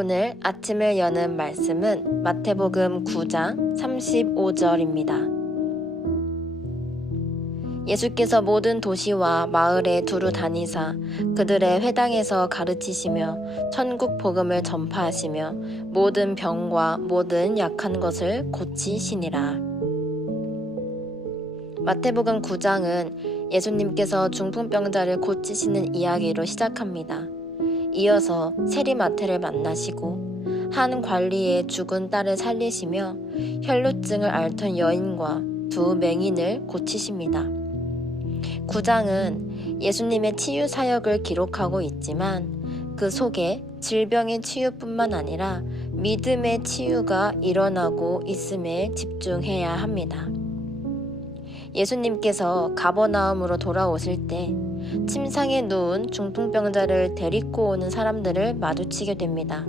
오늘 아침을 여는 말씀은 마태복음 9장 35절입니다. 예수께서 모든 도시와 마을에 두루 다니사 그들의 회당에서 가르치시며 천국 복음을 전파하시며 모든 병과 모든 약한 것을 고치시니라. 마태복음 9장은 예수님께서 중풍병자를 고치시는 이야기로 시작합니다. 이어서 세리마태를 만나시고 한 관리의 죽은 딸을 살리시며 혈루증을 앓던 여인과 두 맹인을 고치십니다. 9장은 예수님의 치유 사역을 기록하고 있지만 그 속에 질병의 치유뿐만 아니라 믿음의 치유가 일어나고 있음에 집중해야 합니다. 예수님께서 가버나움으로 돌아오실 때 침상에 누운 중풍병자를 데리고 오는 사람들을 마주치게 됩니다.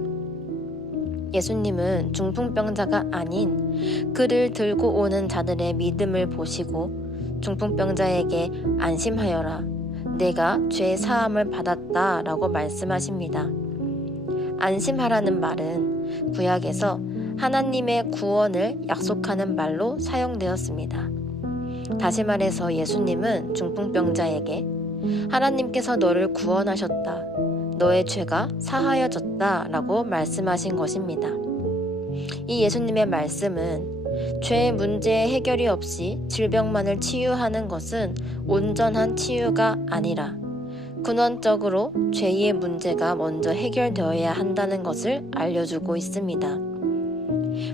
예수님은 중풍병자가 아닌 그를 들고 오는 자들의 믿음을 보시고 중풍병자에게 안심하여라, 내가 죄 사함을 받았다 라고 말씀하십니다. 안심하라는 말은 구약에서 하나님의 구원을 약속하는 말로 사용되었습니다. 다시 말해서 예수님은 중풍병자에게 하나님께서 너를 구원하셨다, 너의 죄가 사하여졌다 라고 말씀하신 것입니다. 이 예수님의 말씀은 죄의 문제 해결이 없이 질병만을 치유하는 것은 온전한 치유가 아니라 근원적으로 죄의 문제가 먼저 해결되어야 한다는 것을 알려주고 있습니다.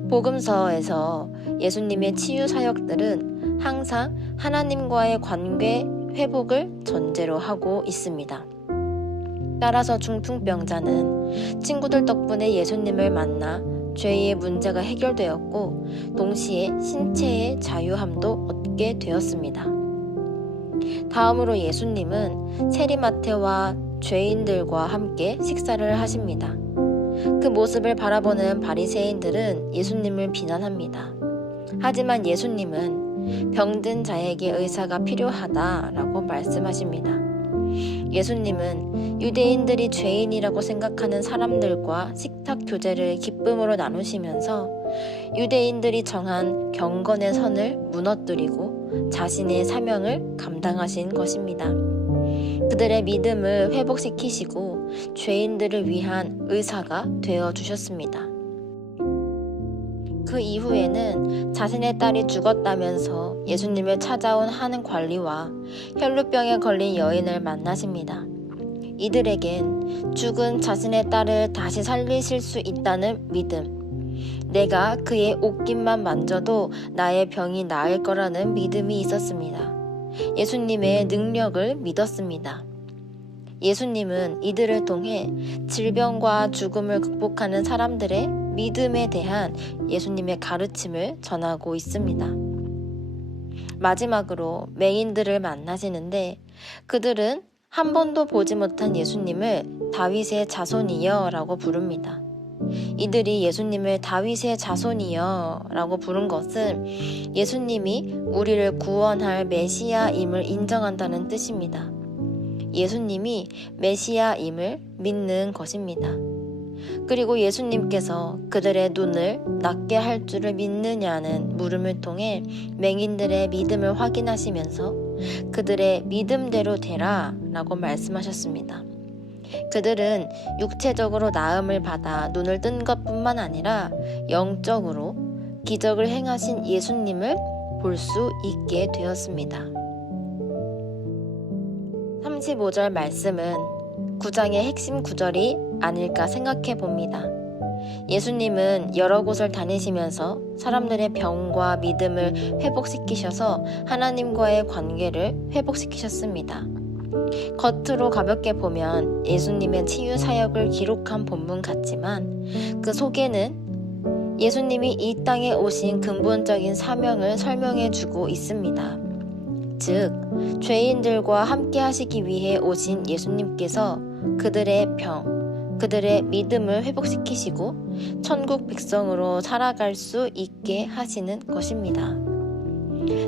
복음서에서 예수님의 치유 사역들은 항상 하나님과의 관계 회복을 전제로 하고 있습니다. 따라서 중풍병자는 친구들 덕분에 예수님을 만나 죄의 문제가 해결되었고 동시에 신체의 자유함도 얻게 되었습니다. 다음으로 예수님은 세리마태와 죄인들과 함께 식사를 하십니다. 그 모습을 바라보는 바리새인들은 예수님을 비난합니다. 하지만 예수님은 병든 자에게 의사가 필요하다라고 말씀하십니다. 예수님은 유대인들이 죄인이라고 생각하는 사람들과 식탁 교제를 기쁨으로 나누시면서 유대인들이 정한 경건의 선을 무너뜨리고 자신의 사명을 감당하신 것입니다. 그들의 믿음을 회복시키시고 죄인들을 위한 의사가 되어 주셨습니다. 그 이후에는 자신의 딸이 죽었다면서 예수님을 찾아온 한 관리와 혈루병에 걸린 여인을 만나십니다. 이들에겐 죽은 자신의 딸을 다시 살리실 수 있다는 믿음, 내가 그의 옷깃만 만져도 나의 병이 나을 거라는 믿음이 있었습니다. 예수님의 능력을 믿었습니다. 예수님은 이들을 통해 질병과 죽음을 극복하는 사람들의 믿음에 대한 예수님의 가르침을 전하고 있습니다. 마지막으로 맹인들을 만나시는데 그들은 한 번도 보지 못한 예수님을 다윗의 자손이여 라고 부릅니다. 이들이 예수님을 다윗의 자손이여 라고 부른 것은 예수님이 우리를 구원할 메시아임을 인정한다는 뜻입니다. 예수님이 메시아임을 믿는 것입니다. 그리고 예수님께서 그들의 눈을 낫게 할 줄을 믿느냐는 물음을 통해 맹인들의 믿음을 확인하시면서 그들의 믿음대로 되라 라고 말씀하셨습니다. 그들은 육체적으로 나음을 받아 눈을 뜬 것뿐만 아니라 영적으로 기적을 행하신 예수님을 볼 수 있게 되었습니다. 35절 말씀은 9장의 핵심 구절이 아닐까 생각해 봅니다. 예수님은 여러 곳을 다니시면서 사람들의 병과 믿음을 회복시키셔서 하나님과의 관계를 회복시키셨습니다. 겉으로 가볍게 보면 예수님의 치유 사역을 기록한 본문 같지만 그 속에는 예수님이 이 땅에 오신 근본적인 사명을 설명해 주고 있습니다. 즉, 죄인들과 함께 하시기 위해 오신 예수님께서 그들의 병, 그들의 믿음을 회복시키시고 천국 백성으로 살아갈 수 있게 하시는 것입니다.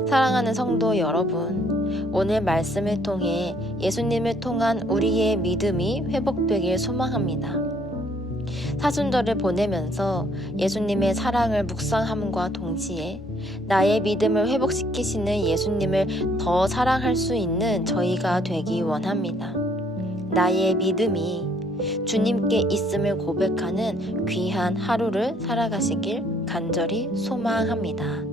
사랑하는 성도 여러분, 오늘 말씀을 통해 예수님을 통한 우리의 믿음이 회복되길 소망합니다. 사순절을 보내면서 예수님의 사랑을 묵상함과 동시에 나의 믿음을 회복시키시는 예수님을 더 사랑할 수 있는 저희가 되기 원합니다. 나의 믿음이 주님께 있음을 고백하는 귀한 하루를 살아가시길 간절히 소망합니다.